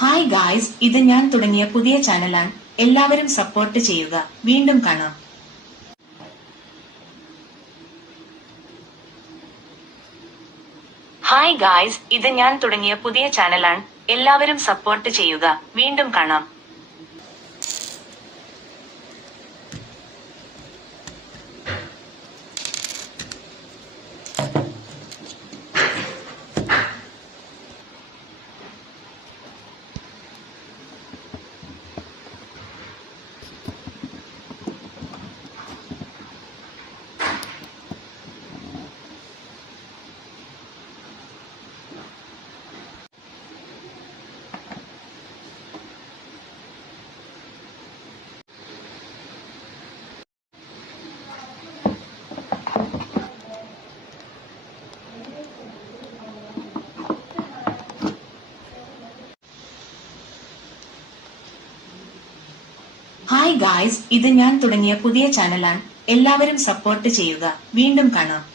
Hi guys, ഇത് ഞാൻ തുടങ്ങിയ പുതിയ ചാനലാണ്. എല്ലാവരും സപ്പോർട്ട് ചെയ്യുക. വീണ്ടും കാണാം. ഹായ് ഗായ്സ്, ഇത് ഞാൻ തുടങ്ങിയ പുതിയ ചാനലാണ്. എല്ലാവരും സപ്പോർട്ട് ചെയ്യുക. വീണ്ടും കാണാം. ഹായ് ഗായ്സ്, ഇത് ഞാൻ തുടങ്ങിയ പുതിയ ചാനലാണ്. എല്ലാവരും സപ്പോർട്ട് ചെയ്യുക. വീണ്ടും കാണാം.